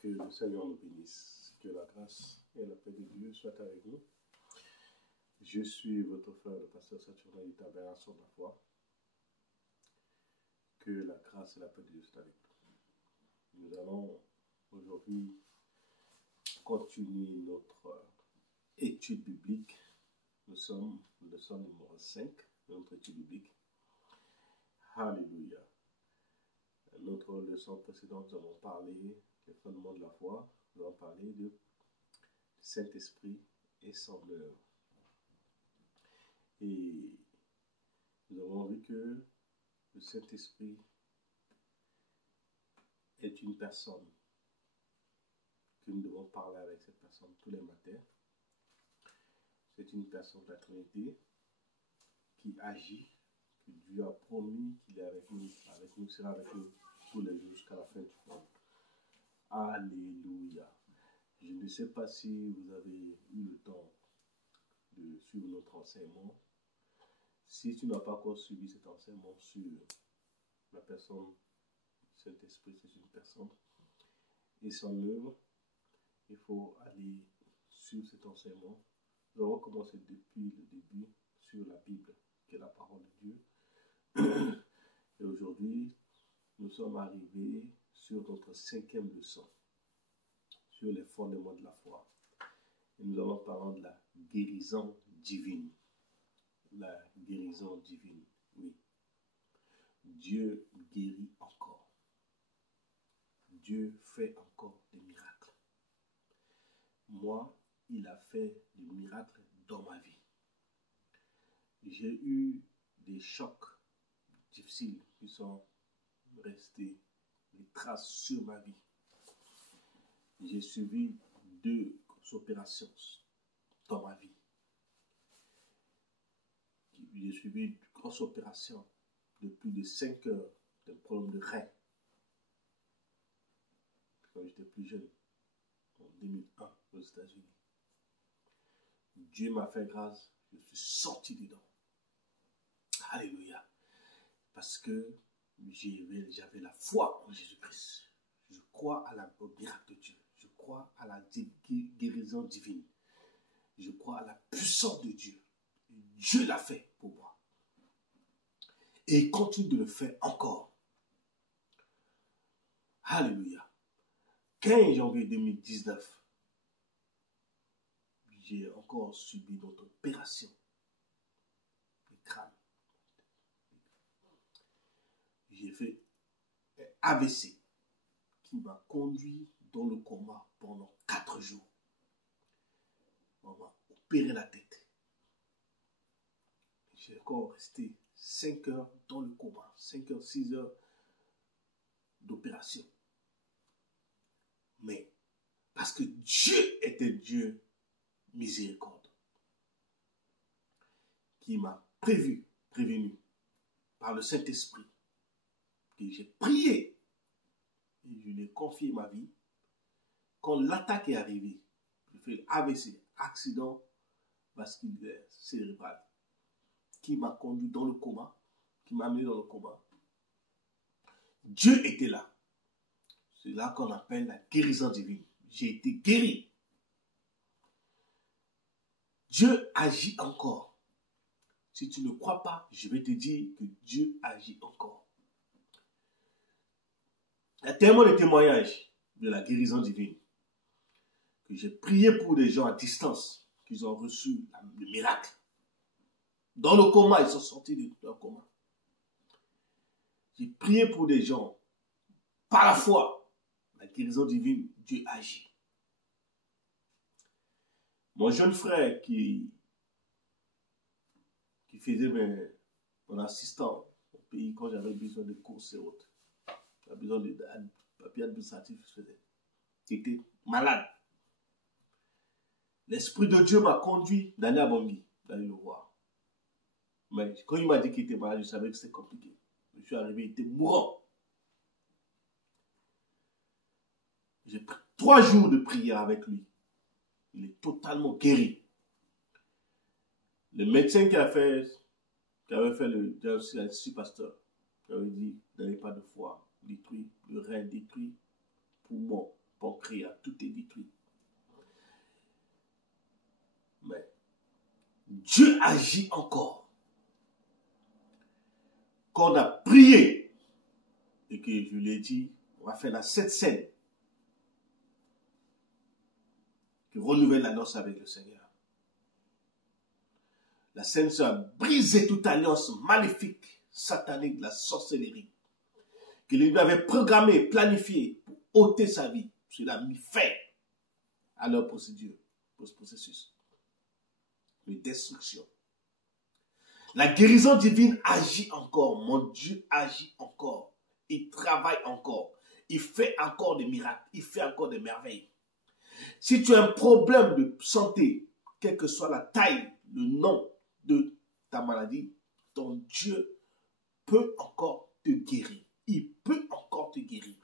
Que le Seigneur nous bénisse, que la grâce et la paix de Dieu soient avec nous. Je suis votre frère, le pasteur Saturnin du Tabernacle de la foi. Que la grâce et la paix de Dieu soient avec nous. Nous allons aujourd'hui continuer notre étude biblique. Nous sommes leçon numéro 5 de notre étude biblique. Alléluia. Notre leçon précédente, nous avons parlé des fondements de la foi. Nous avons parlé du Saint-Esprit et son œuvre. Et nous avons vu que le Saint-Esprit est une personne, que nous devons parler avec cette personne tous les matins. C'est une personne de la Trinité qui agit, que Dieu a promis qu'il est avec nous, sera avec nous tous les jours jusqu'à la fin du monde. Alléluia. Je ne sais pas si vous avez eu le temps de suivre notre enseignement. Si tu n'as pas encore suivi cet enseignement sur la personne Saint-Esprit, c'est une personne et son œuvre, il faut aller sur cet enseignement. Nous allons commencer depuis le début sur la Bible, qui est la parole de Dieu. Et aujourd'hui, nous sommes arrivés sur notre 5e leçon, sur les fondements de la foi. Et nous allons parler de la guérison divine. La guérison divine, oui. Dieu guérit encore. Dieu fait encore des miracles. Moi, il a fait des miracles dans ma vie. J'ai eu des chocs difficiles qui sont restés des traces sur ma vie. J'ai suivi 2 opérations dans ma vie. J'ai suivi une grosse opération de plus de 5 heures d'un problème de rein. Quand j'étais plus jeune, en 2001, aux États-Unis. Dieu m'a fait grâce, je suis sorti dedans. Alléluia. Parce que j'avais la foi en Jésus-Christ. Je crois au miracle de Dieu. Je crois à la guérison divine. Je crois à la puissance de Dieu. Dieu l'a fait pour moi. Et il continue de le faire encore. Alléluia. 15 janvier 2019, j'ai encore subi notre opération de crâne. J'ai fait un AVC qui m'a conduit dans le coma pendant 4 jours. On m'a opéré la tête. J'ai encore resté 5 heures dans le coma, 5 heures, 6 heures d'opération. Mais parce que Dieu était Dieu miséricorde, qui m'a prévenu par le Saint-Esprit, que j'ai prié et je lui ai confié ma vie. Quand l'attaque est arrivée, j'ai fait l'AVC, accident vasculaire cérébral, qui m'a conduit dans le coma, qui m'a amené dans le coma. Dieu était là. C'est là qu'on appelle la guérison divine. J'ai été guéri. Dieu agit encore. Si tu ne crois pas, je vais te dire que Dieu agit encore. Il y a tellement de témoignages de la guérison divine que j'ai prié pour des gens à distance qu'ils ont reçu le miracle. Dans le coma, ils sont sortis de leur coma. J'ai prié pour des gens par la foi. La guérison divine, Dieu agit. Mon jeune frère qui faisait mon assistant au pays quand j'avais besoin de courses et autres, j'avais besoin de papiers administratifs, qui était malade. L'Esprit de Dieu m'a conduit d'aller à Bangui, d'aller le voir. Mais quand il m'a dit qu'il était malade, je savais que c'était compliqué. Je suis arrivé, il était mourant. J'ai pris 3 jours de prière avec lui. Il est totalement guéri. Le médecin qui avait fait le diagnostic pasteur, qui avait dit, n'avez pas de foi, détruit, le rein détruit, poumon, pancréas, tout est détruit. Mais Dieu agit encore. Quand on a prié, et que je l'ai dit, on va faire la 7 scène qui renouvelle la noce avec le Seigneur. La Sainte Sœur a brisé toute alliance maléfique, satanique de la sorcellerie, que lui avait programmé, planifié pour ôter sa vie. Cela a mis fin à leur procédure, pour ce processus de destruction. La guérison divine agit encore. Mon Dieu agit encore. Il travaille encore. Il fait encore des miracles. Il fait encore des merveilles. Si tu as un problème de santé, quelle que soit la taille, le nom de ta maladie, ton Dieu peut encore te guérir. Il peut encore te guérir.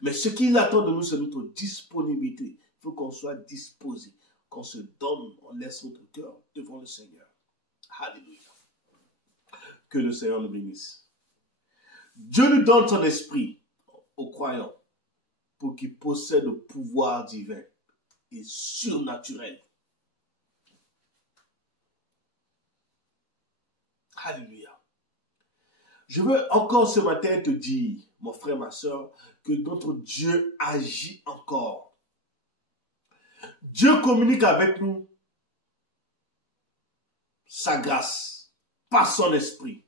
Mais ce qu'il attend de nous, c'est notre disponibilité. Il faut qu'on soit disposé, qu'on se donne, on laisse notre cœur devant le Seigneur. Alléluia. Que le Seigneur nous bénisse. Dieu nous donne son esprit aux croyants pour qu'ils possèdent le pouvoir divin et surnaturel. Alléluia. Je veux encore ce matin te dire, mon frère, ma soeur, que notre Dieu agit encore. Dieu communique avec nous sa grâce, par son esprit.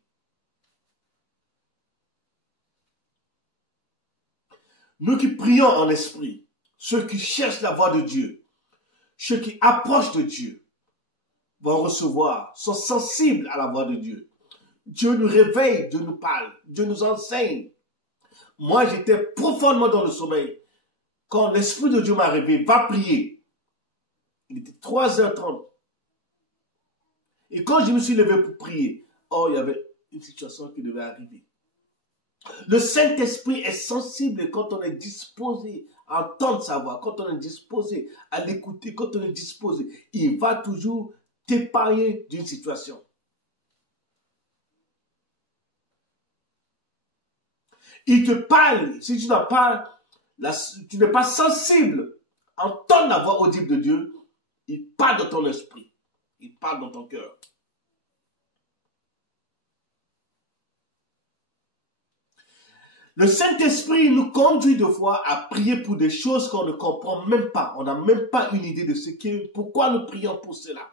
Nous qui prions en esprit, ceux qui cherchent la voix de Dieu, ceux qui approchent de Dieu, vont recevoir, sont sensibles à la voix de Dieu. Dieu nous réveille, Dieu nous parle, Dieu nous enseigne. Moi, j'étais profondément dans le sommeil. Quand l'Esprit de Dieu m'a réveillé, va prier. Il était 3h30. Et quand je me suis levé pour prier, oh, il y avait une situation qui devait arriver. Le Saint-Esprit est sensible quand on est disposé à entendre sa voix, quand on est disposé à l'écouter, quand on est disposé. Il va toujours t'épargner d'une situation. Il te parle, si tu n'as pas, tu n'es pas sensible à entendre la voix audible de Dieu, il parle dans ton esprit, il parle dans ton cœur. Le Saint-Esprit nous conduit de fois à prier pour des choses qu'on ne comprend même pas. On n'a même pas une idée de pourquoi nous prions pour cela.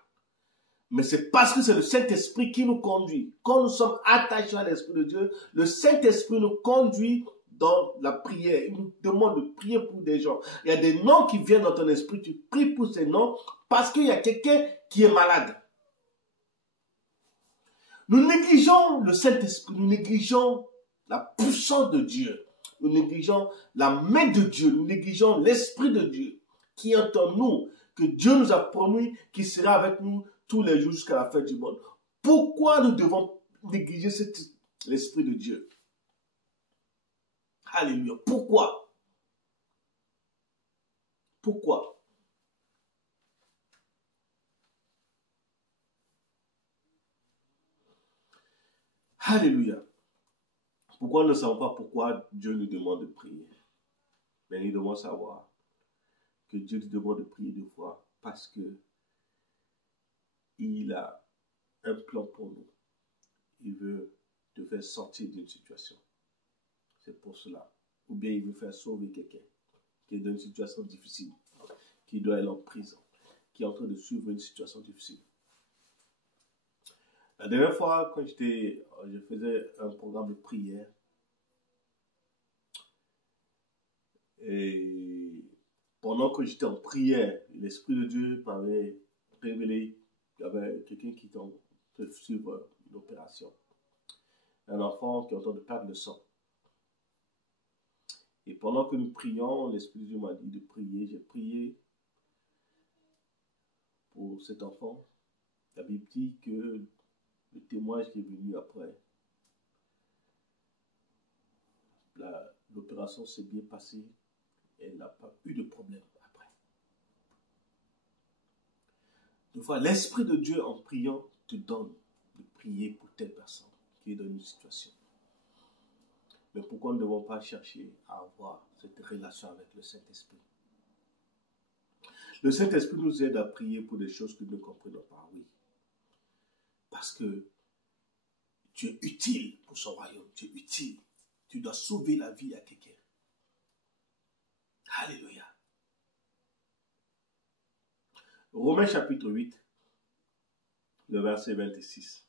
Mais c'est parce que c'est le Saint-Esprit qui nous conduit. Quand nous sommes attachés à l'Esprit de Dieu, le Saint-Esprit nous conduit dans la prière. Il nous demande de prier pour des gens. Il y a des noms qui viennent dans ton esprit. Tu pries pour ces noms parce qu'il y a quelqu'un qui est malade. Nous négligeons le Saint-Esprit. Nous négligeons la puissance de Dieu. Nous négligeons la main de Dieu. Nous négligeons l'Esprit de Dieu qui est en nous, que Dieu nous a promis qu'il sera avec nous tous les jours jusqu'à la fin du monde. Pourquoi nous devons négliger l'Esprit de Dieu? Alléluia. Pourquoi? Pourquoi? Alléluia. Pourquoi nous ne savons pas pourquoi Dieu nous demande de prier? Mais nous devons savoir que Dieu nous demande de prier deux fois parce que il a un plan pour nous. Il veut te faire sortir d'une situation. C'est pour cela. Ou bien il veut faire sauver quelqu'un qui est dans une situation difficile, qui doit aller en prison, qui est en train de suivre une situation difficile. La dernière fois, quand je faisais un programme de prière, et pendant que j'étais en prière, l'Esprit de Dieu m'avait révélé qu'il y avait quelqu'un qui était en train de suivre une opération. Un enfant qui est en train de perdre le sang. Et pendant que nous prions, l'Esprit de Dieu m'a dit de prier. J'ai prié pour cet enfant. La Bible dit que le témoignage qui est venu après, l'opération s'est bien passée. Elle n'a pas eu de problème après. Deux fois, l'Esprit de Dieu en priant te donne de prier pour telle personne qui est dans une situation. Mais pourquoi ne devons pas chercher à avoir cette relation avec le Saint-Esprit? Le Saint-Esprit nous aide à prier pour des choses que nous ne comprenons pas, oui. Parce que tu es utile pour son royaume, tu es utile. Tu dois sauver la vie à quelqu'un. Alléluia. Romains chapitre 8, le verset 26.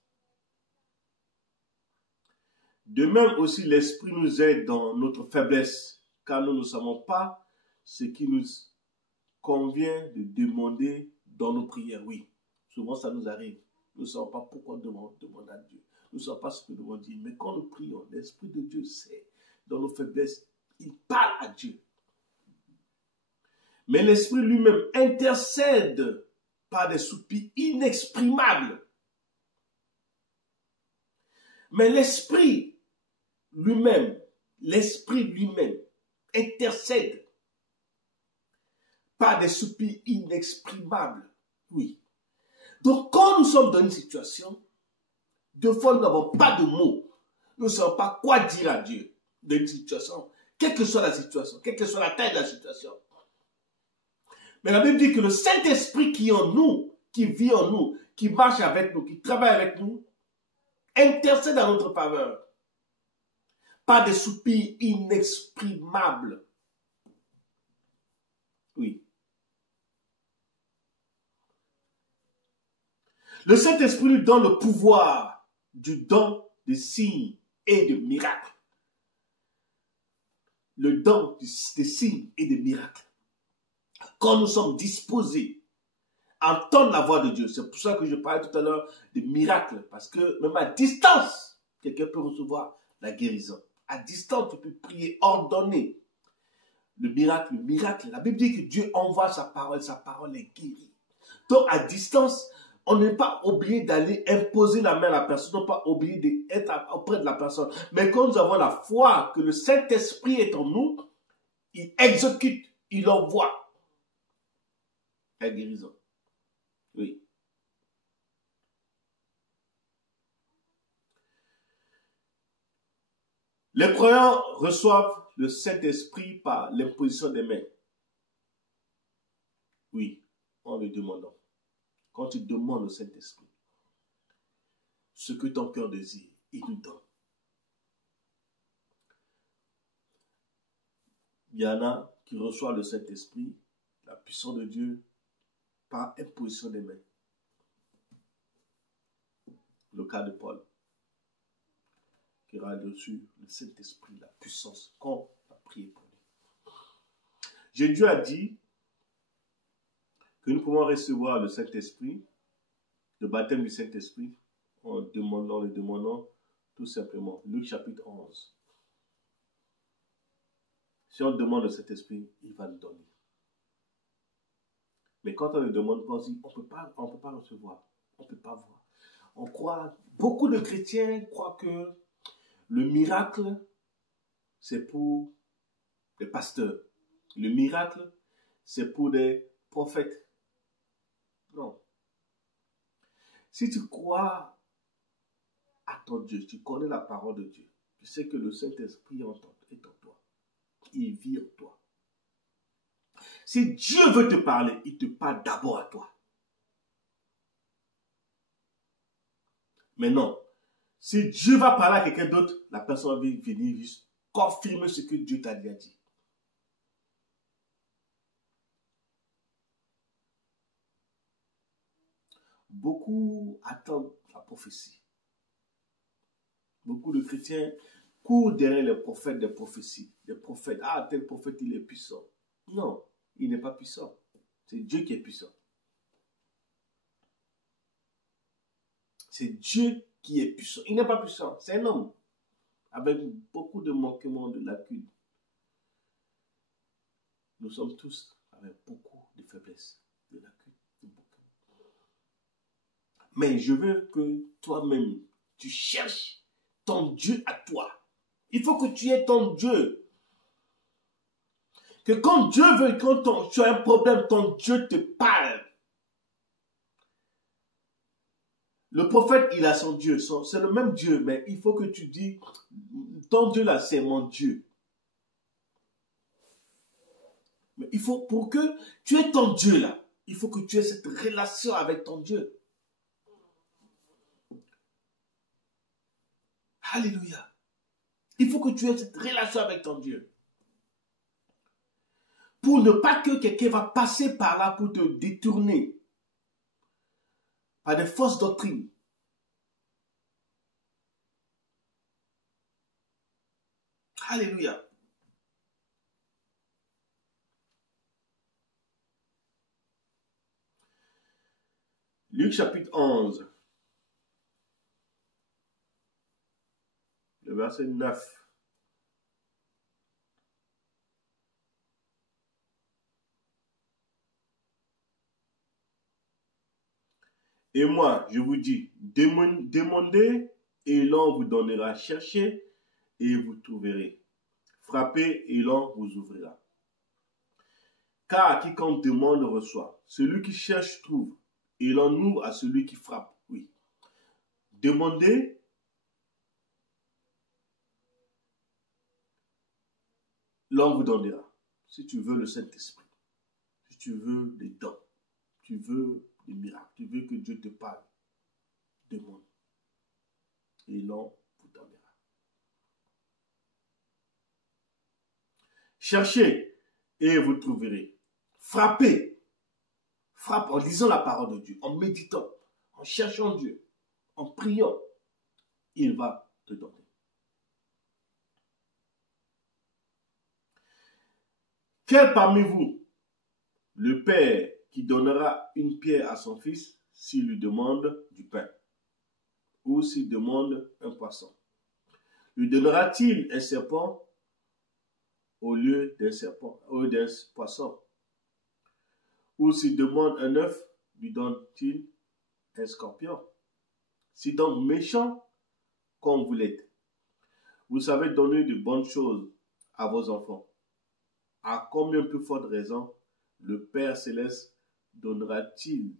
De même aussi, l'Esprit nous aide dans notre faiblesse, car nous ne savons pas ce qui nous convient de demander dans nos prières. Oui, souvent ça nous arrive. Nous ne savons pas pourquoi demander à Dieu. Nous ne savons pas ce que nous devons dire. Mais quand nous prions, l'Esprit de Dieu sait, dans nos faiblesses, il parle à Dieu. Mais l'Esprit lui-même intercède par des soupirs inexprimables. Mais l'Esprit lui-même intercède par des soupirs inexprimables. Oui. Donc, quand nous sommes dans une situation, deux fois nous n'avons pas de mots. Nous ne savons pas quoi dire à Dieu dans une situation, quelle que soit la situation, quelle que soit la taille de la situation. Mais la Bible dit que le Saint-Esprit qui est en nous, qui vit en nous, qui marche avec nous, qui travaille avec nous, intercède en notre faveur par des soupirs inexprimables. Oui. Le Saint-Esprit nous donne le pouvoir du don de signes et de miracles. Le don des signes et des miracles. Quand nous sommes disposés à entendre la voix de Dieu, c'est pour ça que je parlais tout à l'heure de miracles, parce que même à distance, quelqu'un peut recevoir la guérison. À distance, tu peux prier, ordonner. Le miracle, la Bible dit que Dieu envoie sa parole est guérie. Donc à distance, on n'est pas obligé d'aller imposer la main à la personne, on n'est pas obligé d'être auprès de la personne. Mais quand nous avons la foi que le Saint-Esprit est en nous, il exécute, il envoie la guérison. Oui. Les croyants reçoivent le Saint-Esprit par l'imposition des mains. Oui, en le demandant. Quand tu demandes au Saint-Esprit ce que ton cœur désire, il nous donne. Il y en a qui reçoivent le Saint-Esprit, la puissance de Dieu, par imposition des mains. Le cas de Paul, qui a reçu le Saint-Esprit, la puissance, quand on a prié pour lui. Jésus a dit que nous pouvons recevoir le Saint-Esprit, le baptême du Saint-Esprit, en le demandant tout simplement. Luc chapitre 11. Si on demande le Saint-Esprit, il va le donner. Mais quand on ne demande pas aussi, on ne peut pas recevoir. On ne peut pas voir. On croit, beaucoup de chrétiens croient que le miracle, c'est pour les pasteurs. Le miracle, c'est pour des prophètes. Non. Si tu crois à ton Dieu, tu connais la parole de Dieu, tu sais que le Saint-Esprit est en toi. Il vit en toi. Si Dieu veut te parler, il te parle d'abord à toi. Mais non, si Dieu va parler à quelqu'un d'autre, la personne va venir juste confirmer ce que Dieu t'a déjà dit. Beaucoup attendent la prophétie. Beaucoup de chrétiens courent derrière les prophètes des prophéties. Les prophètes, tel prophète, il est puissant. Non, il n'est pas puissant. C'est Dieu qui est puissant. C'est Dieu qui est puissant. Il n'est pas puissant. C'est un homme avec beaucoup de manquements, de lacunes. Nous sommes tous avec beaucoup de faiblesses, de lacunes, de manquements. Mais je veux que toi-même, tu cherches ton Dieu à toi. Il faut que tu aies ton Dieu. Que quand Dieu veut, quand tu as un problème, ton Dieu te parle. Le prophète, il a son Dieu. C'est le même Dieu, mais il faut que tu dis, ton Dieu là, c'est mon Dieu. Mais il faut, pour que tu aies ton Dieu là, il faut que tu aies cette relation avec ton Dieu. Alléluia. Il faut que tu aies cette relation avec ton Dieu. Pour ne pas que quelqu'un va passer par là pour te détourner par des fausses doctrines. Alléluia. Luc chapitre 11, le verset 9. Et moi, je vous dis, demandez et l'on vous donnera. Cherchez et vous trouverez. Frappez et l'on vous ouvrira. Car quiconque demande reçoit. Celui qui cherche trouve. Et l'on ouvre à celui qui frappe. Oui. Demandez. L'on vous donnera. Si tu veux le Saint-Esprit. Si tu veux des dons. Tu veux des miracles. Tu veux que Dieu te parle. Demande. Et l'on vous donnera. Cherchez et vous trouverez. Frappez. Frappe en lisant la parole de Dieu, en méditant, en cherchant Dieu, en priant. Il va te donner. Quel parmi vous, le père qui donnera une pierre à son fils s'il lui demande du pain ou s'il demande un poisson? Lui donnera-t-il un serpent au lieu d'un serpent, ou d'un poisson? Ou s'il demande un œuf, lui donne-t-il un scorpion? Si donc méchant comme vous l'êtes, vous savez donner de bonnes choses à vos enfants, à combien plus forte raison le Père Céleste donnera-t-il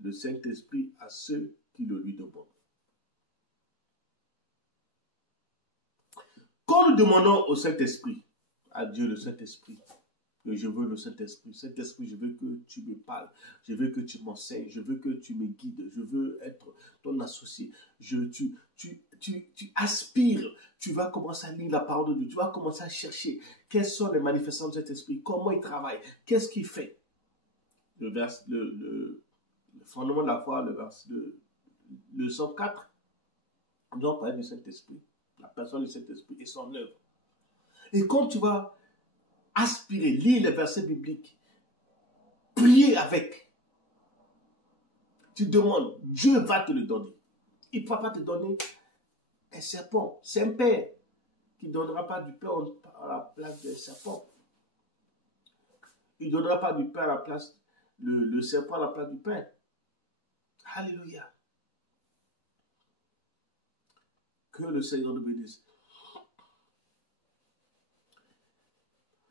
le Saint-Esprit à ceux qui le lui demandent? Quand nous demandons au Saint-Esprit, à Dieu le Saint-Esprit, que je veux le Saint-Esprit, Saint-Esprit, je veux que tu me parles, je veux que tu m'enseignes, je veux que tu me guides, je veux être ton associé, tu aspires, tu vas commencer à lire la parole de Dieu, tu vas commencer à chercher quelles sont les manifestations de cet esprit, comment il travaille, qu'est-ce qu'il fait. Le fondement de la foi, le 104, nous allons parler du Saint-Esprit, la personne du Saint-Esprit et son œuvre. Et quand tu vas aspirer, lire les versets bibliques, prier avec, tu demandes, Dieu va te le donner. Il ne va pas te donner un serpent. C'est un père qui ne donnera pas du pain à la place d'un serpent. Il ne donnera pas du pain à la place, le serpent à la place du pain. Alléluia. Que le Seigneur nous bénisse.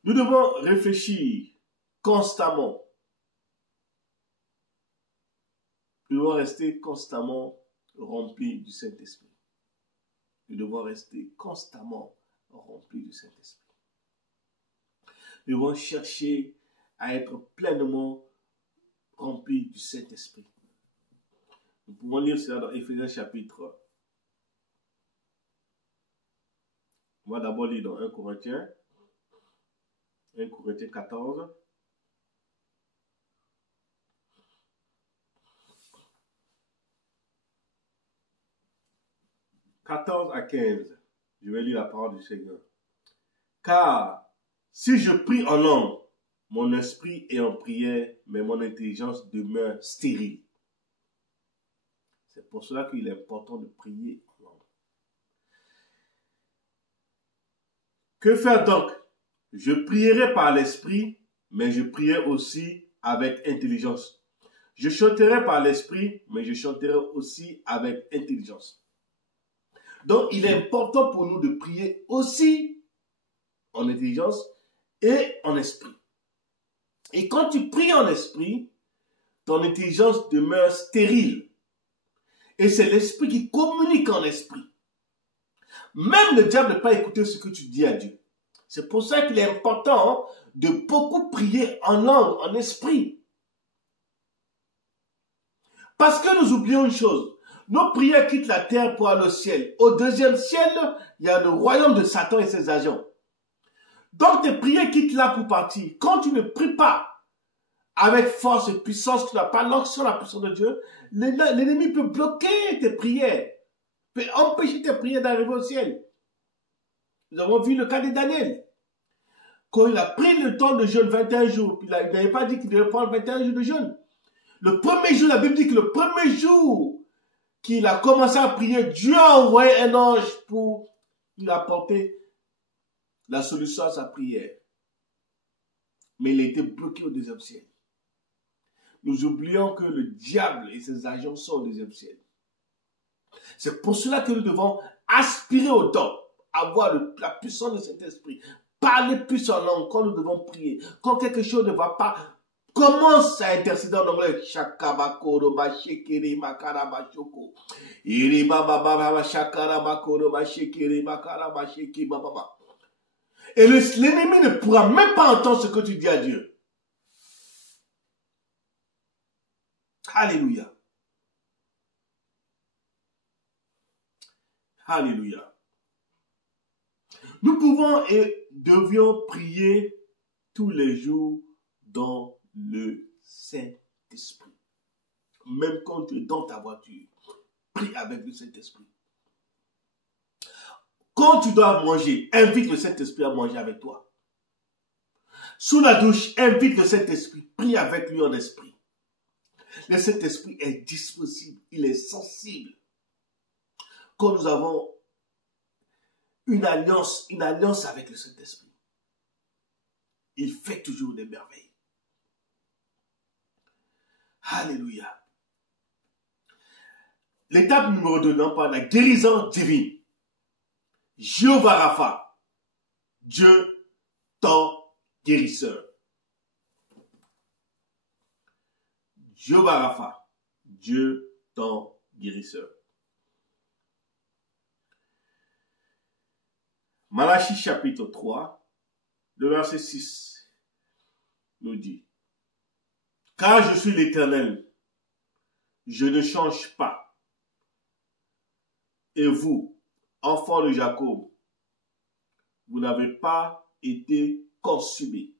Nous devons réfléchir constamment. Nous devons rester constamment remplis du Saint-Esprit. Nous devons rester constamment remplis du Saint-Esprit. Nous devons chercher à être pleinement remplis du Saint-Esprit. Nous pouvons lire cela dans Éphésiens chapitre. On va d'abord lire dans 1 Corinthiens 14. « 14 à 15. Je vais lire la parole du Seigneur. Car si je prie en langue, mon esprit est en prière, mais mon intelligence demeure stérile. » C'est pour cela qu'il est important de prier en langue. Que faire donc? Je prierai par l'esprit, mais je prierai aussi avec intelligence. Je chanterai par l'esprit, mais je chanterai aussi avec intelligence. Donc, il est important pour nous de prier aussi en intelligence et en esprit. Et quand tu pries en esprit, ton intelligence demeure stérile. Et c'est l'esprit qui communique en esprit. Même le diable ne peut pas écouter ce que tu dis à Dieu. C'est pour ça qu'il est important de beaucoup prier en langue, en esprit. Parce que nous oublions une chose. Nos prières quittent la terre pour aller au ciel. Au deuxième ciel, il y a le royaume de Satan et ses agents. Donc tes prières quittent là pour partir. Quand tu ne pries pas avec force et puissance, tu n'as pas l'onction, la puissance de Dieu, l'ennemi peut bloquer tes prières, peut empêcher tes prières d'arriver au ciel. Nous avons vu le cas de Daniel. Quand il a pris le temps de jeûne 21 jours, il n'avait pas dit qu'il devait prendre 21 jours de jeûne. Le premier jour, la Bible dit que le premier jour qu'il a commencé à prier, Dieu a envoyé un ange pour lui apporter la solution à sa prière. Mais il a été bloqué au deuxième ciel. Nous oublions que le diable et ses agents sont au deuxième ciel. C'est pour cela que nous devons aspirer au don, avoir la puissance de cet esprit, parler plus en langue quand nous devons prier. Quand quelque chose ne va pas, commence à intercéder en anglais. Shakabakoro mashekere makarabashoko. Iribababa shakaramakoro mashekere makarabasheki bababa. Et l'ennemi ne pourra même pas entendre ce que tu dis à Dieu. Alléluia. Alléluia. Nous pouvons et devions prier tous les jours dans le Saint-Esprit. Même quand tu es dans ta voiture, prie avec le Saint-Esprit. Quand tu dois manger, invite le Saint-Esprit à manger avec toi. Sous la douche, invite le Saint-Esprit, prie avec lui en esprit. Le Saint-Esprit est disponible, il est sensible. Quand nous avons une alliance avec le Saint-Esprit, il fait toujours des merveilles. Alléluia. L'étape numéro 2, non pas la guérison divine. Jéhovah Rapha, Dieu ton guérisseur. Jéhovah Rapha, Dieu ton guérisseur. Malachie chapitre 3, le verset 6 nous dit: Car je suis l'Éternel, je ne change pas. Et vous, enfants de Jacob, vous n'avez pas été consumés.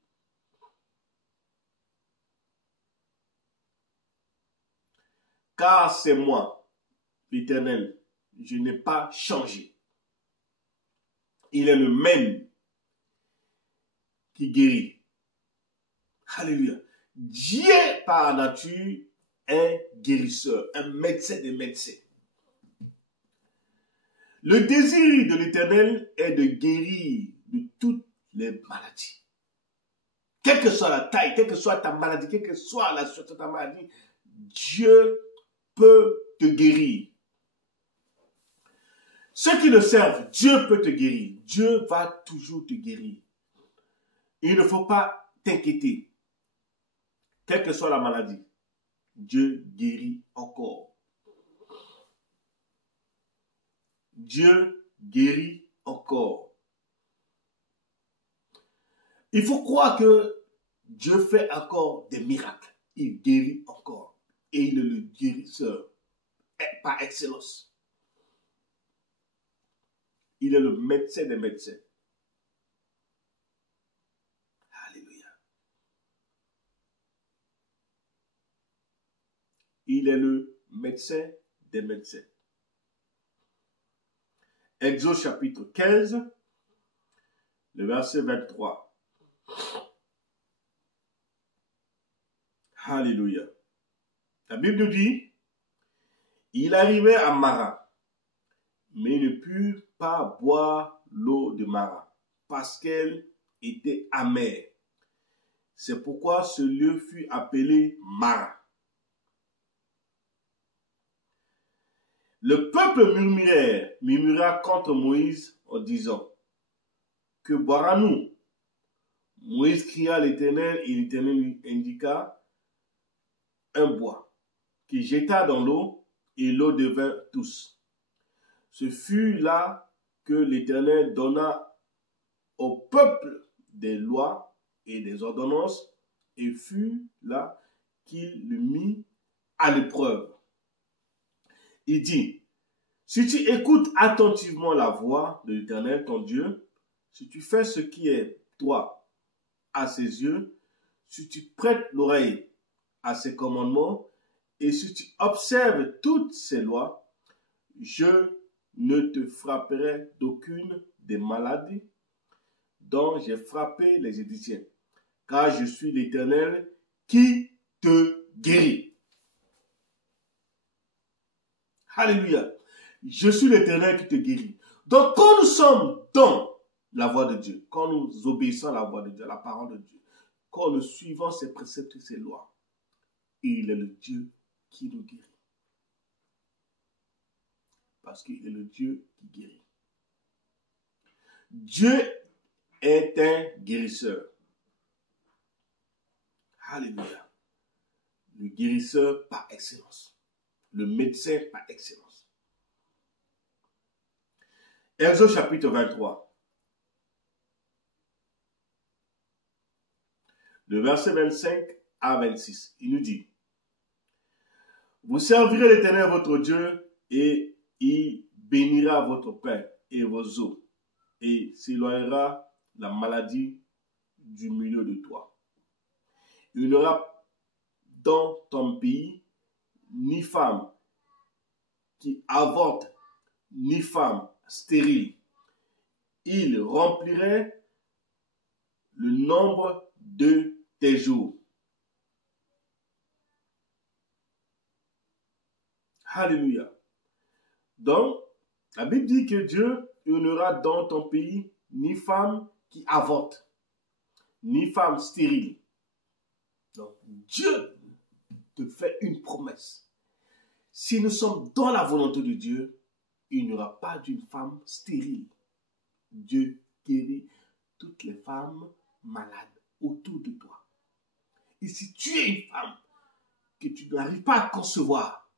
Car c'est moi, l'Éternel, je n'ai pas changé. Il est le même qui guérit. Alléluia. Dieu, par nature, est guérisseur, un médecin des médecins. Le désir de l'Éternel est de guérir de toutes les maladies. Quelle que soit la taille, quelle que soit ta maladie, quelle que soit la situation de ta maladie, Dieu peut te guérir. Ceux qui le servent, Dieu peut te guérir. Dieu va toujours te guérir. Il ne faut pas t'inquiéter. Quelle que soit la maladie, Dieu guérit encore. Dieu guérit encore. Il faut croire que Dieu fait encore des miracles. Il guérit encore. Et il est le guérisseur par excellence. Il est le médecin des médecins. Alléluia. Il est le médecin des médecins. Exode chapitre 15, le verset 23. Alléluia. La Bible nous dit: il arrivait à Mara, mais il ne put pas boire l'eau de Mara, parce qu'elle était amère. C'est pourquoi ce lieu fut appelé Mara. Le peuple murmura contre Moïse en disant: que boira-nous? Moïse cria à l'Éternel et l'Éternel lui indiqua un bois qui jeta dans l'eau et l'eau devint douce. Ce fut là que l'Éternel donna au peuple des lois et des ordonnances, et fut là qu'il le mit à l'épreuve. Il dit, si tu écoutes attentivement la voix de l'Éternel, ton Dieu, si tu fais ce qui est droit à ses yeux, si tu prêtes l'oreille à ses commandements, et si tu observes toutes ses lois, je ne te frapperai d'aucune des maladies dont j'ai frappé les Égyptiens, car je suis l'Éternel qui te guérit. Alléluia. Je suis l'Éternel qui te guérit. Donc, quand nous sommes dans la voie de Dieu, quand nous obéissons à la voie de Dieu, à la parole de Dieu, quand nous suivons ses préceptes et ses lois, il est le Dieu qui nous guérit. Parce qu'il est le Dieu qui guérit. Dieu est un guérisseur. Alléluia. Le guérisseur par excellence. Le médecin par excellence. Exode chapitre 23. Le verset 25 à 26. Il nous dit, vous servirez l'Éternel votre Dieu et il bénira votre pain et vos eaux et s'éloignera la maladie du milieu de toi. Il n'y aura dans ton pays ni femme qui avorte, ni femme stérile. Il remplirait le nombre de tes jours. Alléluia. Donc, la Bible dit que Dieu, il n'y aura dans ton pays ni femme qui avorte, ni femme stérile. Donc, Dieu te fait une promesse. Si nous sommes dans la volonté de Dieu, il n'y aura pas d'une femme stérile. Dieu guérit toutes les femmes malades autour de toi. Et si tu es une femme que tu n'arrives pas à concevoir,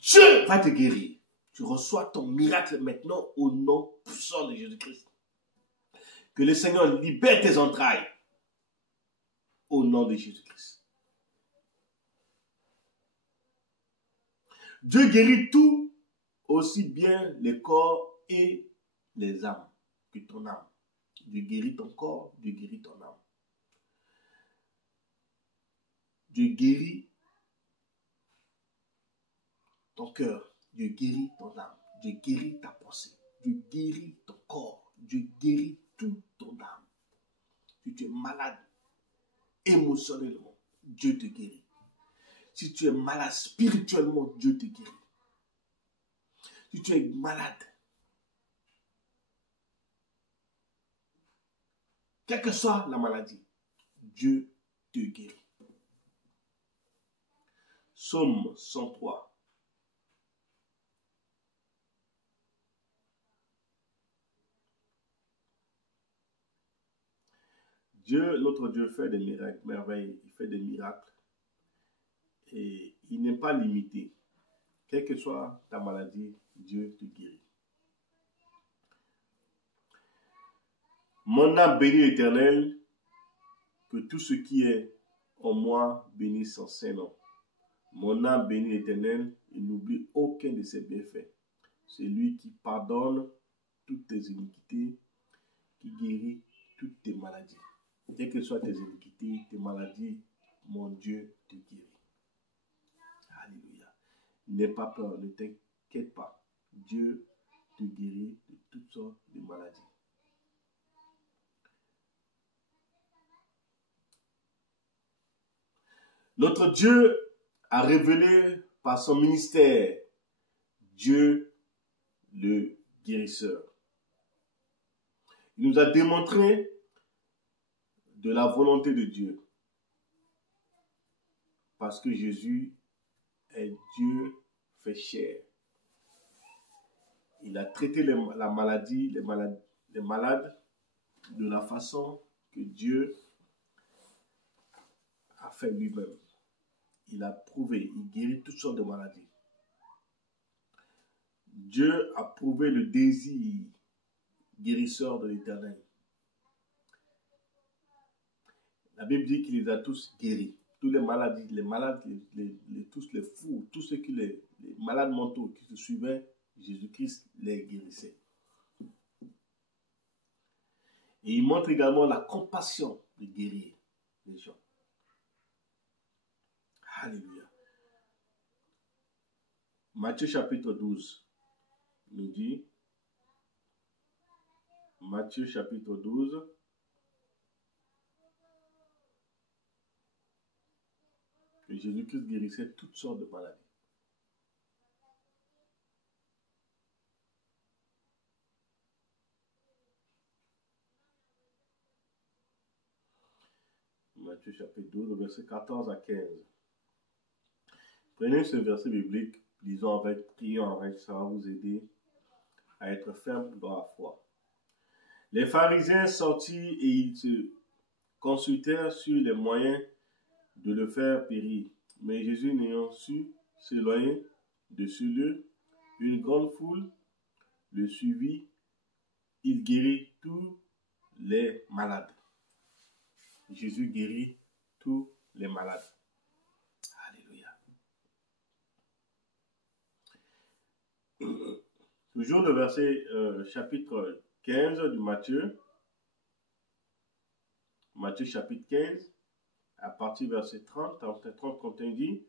Dieu va te guérir. Tu reçois ton miracle maintenant au nom puissant de Jésus-Christ. Que le Seigneur libère tes entrailles au nom de Jésus-Christ. Dieu guérit tout, aussi bien les corps et les âmes, que ton âme. Dieu guérit ton corps, Dieu guérit ton âme. Dieu guérit ton cœur, Dieu guérit ton âme, Dieu guérit ta pensée, Dieu guérit ton corps, Dieu guérit tout ton âme. Si tu es malade émotionnellement, Dieu te guérit. Si tu es malade spirituellement, Dieu te guérit. Si tu es malade, quelle que soit la maladie, Dieu te guérit. Psaume 103. Dieu, notre Dieu, fait des miracles, merveilles, il fait des miracles. Et il n'est pas limité. Quelle que soit ta maladie, Dieu te guérit. Mon âme bénit l'Éternel, que tout ce qui est en moi bénisse son Saint-Nom. Mon âme bénit l'Éternel et n'oublie aucun de ses bienfaits. C'est lui qui pardonne toutes tes iniquités, qui guérit toutes tes maladies. Quelles que soient tes iniquités, tes maladies, mon Dieu te guérit. Alléluia. N'aie pas peur, ne t'inquiète pas. Dieu te guérit de toutes sortes de maladies. Notre Dieu a révélé par son ministère Dieu le guérisseur. Il nous a démontré de la volonté de Dieu. Parce que Jésus est Dieu fait chair. Il a traité la maladie, les malades de la façon que Dieu a fait lui-même. Il a prouvé, il guérit toutes sortes de maladies. Dieu a prouvé le désir guérisseurs de l'Éternel. La Bible dit qu'il les a tous guéris. Tous les maladies, tous les fous, tous ceux qui les malades mentaux qui se suivaient, Jésus-Christ les guérissait. Et il montre également la compassion de guérir les gens. Alléluia. Matthieu chapitre 12 nous dit, Matthieu chapitre 12, que Jésus-Christ guérissait toutes sortes de maladies. Matthieu chapitre 12, verset 14 à 15. Prenez ce verset biblique, lisons avec, prions avec, ça va vous aider à être ferme dans la foi. Les pharisiens sortirent et ils se consultèrent sur les moyens de le faire périr. Mais Jésus n'ayant su s'éloigner de ce lieu, une grande foule le suivit. Il guérit tous les malades. Jésus guérit tous les malades. Alléluia. Toujours le verset chapitre 15 de Matthieu. Matthieu chapitre 15, à partir du verset 30, quand il dit,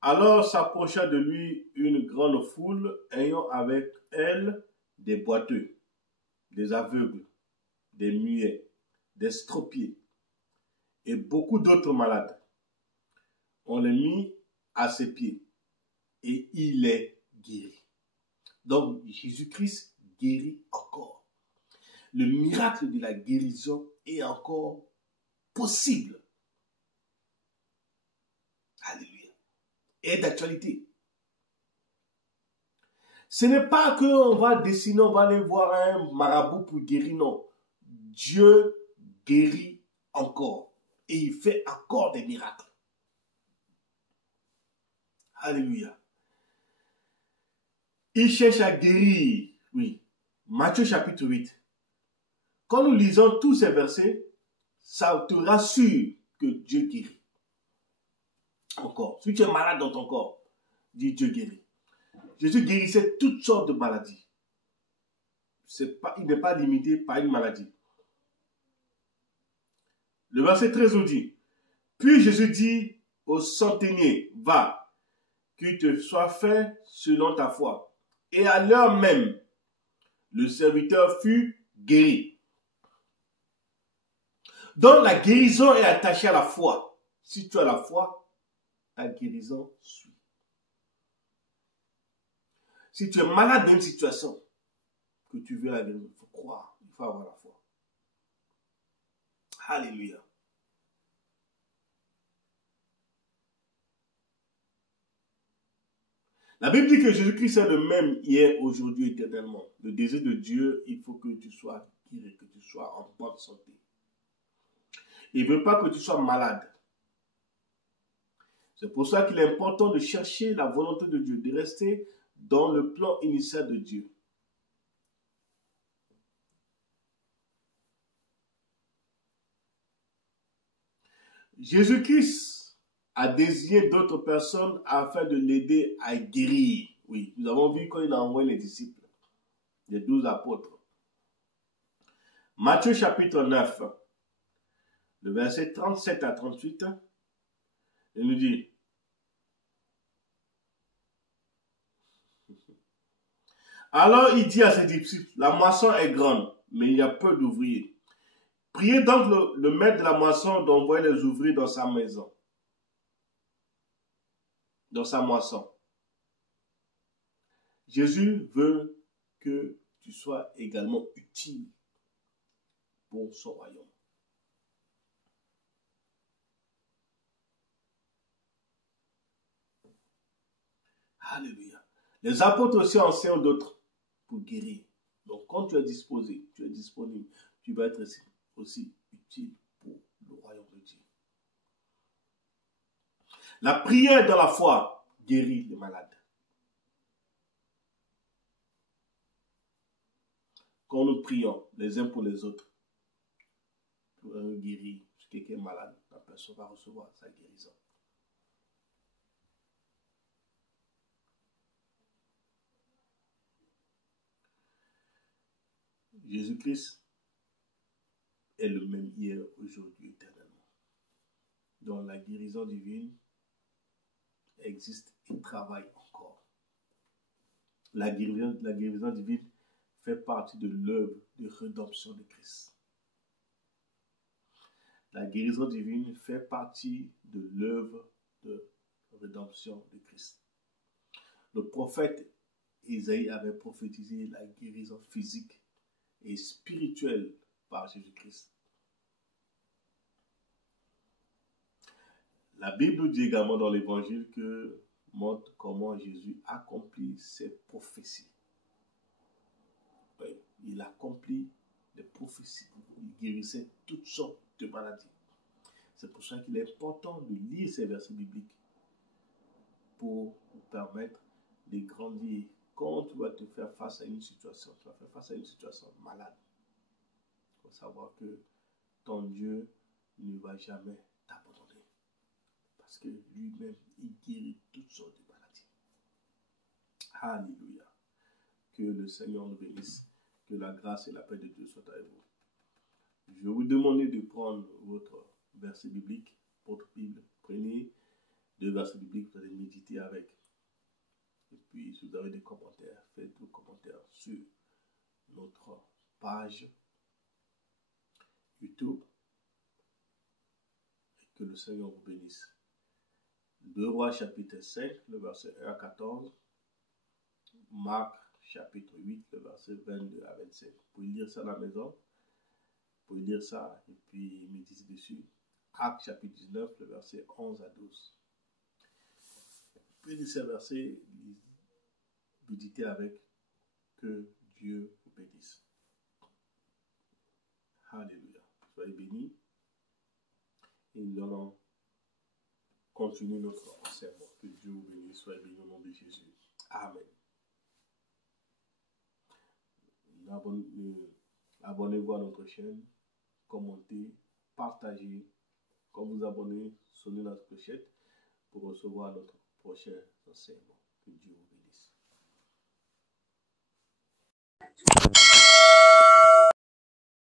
alors s'approcha de lui une grande foule, ayant avec elle des boiteux, des aveugles, des muets, des stropiés et beaucoup d'autres malades. On les mit à ses pieds et il les guérit. Donc Jésus-Christ guérit encore. Le miracle de la guérison est encore possible. Alléluia. Et d'actualité. Ce n'est pas qu'on va dessiner, on va aller voir un marabout pour guérir, non. Dieu guérit encore. Et il fait encore des miracles. Alléluia. Il cherche à guérir. Oui. Matthieu chapitre 8. Quand nous lisons tous ces versets, ça te rassure que Dieu guérit. Encore. Si tu es malade dans ton corps, dis Dieu guérit. Jésus guérissait toutes sortes de maladies. Il n'est pas limité par une maladie. Le verset 13 nous dit, puis Jésus dit au centenier, va, qu'il te soit fait selon ta foi. Et à l'heure même, le serviteur fut guéri. Donc la guérison est attachée à la foi. Si tu as la foi, ta guérison suit. Si tu es malade d'une situation, que tu veux la guérison, il faut croire, il faut avoir la foi. Alléluia. La Bible dit que Jésus-Christ est le même hier, aujourd'hui, éternellement. Le désir de Dieu, il faut que tu sois guéri, que tu sois en bonne santé. Il ne veut pas que tu sois malade. C'est pour ça qu'il est important de chercher la volonté de Dieu, de rester dans le plan initial de Dieu. Jésus-Christ a désigné d'autres personnes afin de l'aider à guérir. Oui, nous avons vu quand il a envoyé les disciples, les 12 apôtres. Matthieu chapitre 9, le verset 37 à 38, il nous dit, alors il dit à ses disciples, la moisson est grande, mais il y a peu d'ouvriers. Priez donc le maître de la moisson d'envoyer les ouvriers dans sa maison, dans sa moisson. Jésus veut que tu sois également utile pour son royaume. Alléluia. Les apôtres aussi enseignent d'autres pour guérir. Donc quand tu es disposé, tu es disponible, tu vas être aussi utile pour le royaume de Dieu. La prière dans la foi guérit les malades. Quand nous prions les uns pour les autres, pour nous guérir, si quelqu'un est malade, la personne va recevoir sa guérison. Jésus-Christ est le même hier, aujourd'hui, éternellement. Donc la guérison divine existe et travaille encore. La guérison divine fait partie de l'œuvre de rédemption de Christ. La guérison divine fait partie de l'œuvre de rédemption de Christ. Le prophète Isaïe avait prophétisé la guérison physique et spirituelle par Jésus-Christ. La Bible dit également dans l'Évangile que montre comment Jésus accomplit ses prophéties. Oui, il accomplit les prophéties. Il guérissait toutes sortes de maladies. C'est pour ça qu'il est important de lire ces versets bibliques pour vous permettre de grandir. Quand tu vas te faire face à une situation, tu vas faire face à une situation malade, il faut savoir que ton Dieu ne va jamais t'abandonner. Parce que lui-même, il guérit toutes sortes de maladies. Alléluia. Que le Seigneur nous bénisse. Que la grâce et la paix de Dieu soient avec vous. Je vais vous demander de prendre votre verset biblique, votre Bible. Prenez 2 versets bibliques, vous allez méditer avec. Et puis, si vous avez des commentaires, faites vos commentaires sur notre page YouTube. Et que le Seigneur vous bénisse. 2 Rois chapitre 5, le verset 1 à 14. Marc chapitre 8, le verset 22 à 27. Vous pouvez lire ça à la maison. Vous pouvez lire ça et puis méditer dessus. Actes chapitre 19, le verset 11 à 12. Vous pouvez lire ces versets, méditer avec. Que Dieu vous bénisse. Alléluia. Soyez bénis. Et nous allons continuer notre enseignement. Que Dieu vous bénisse. Soyez bénis au nom de Jésus. Amen. Abonnez-vous à notre chaîne, commentez, partagez. Quand vous abonnez, sonnez notre clochette pour recevoir notre prochain enseignement. Que Dieu vous bénisse.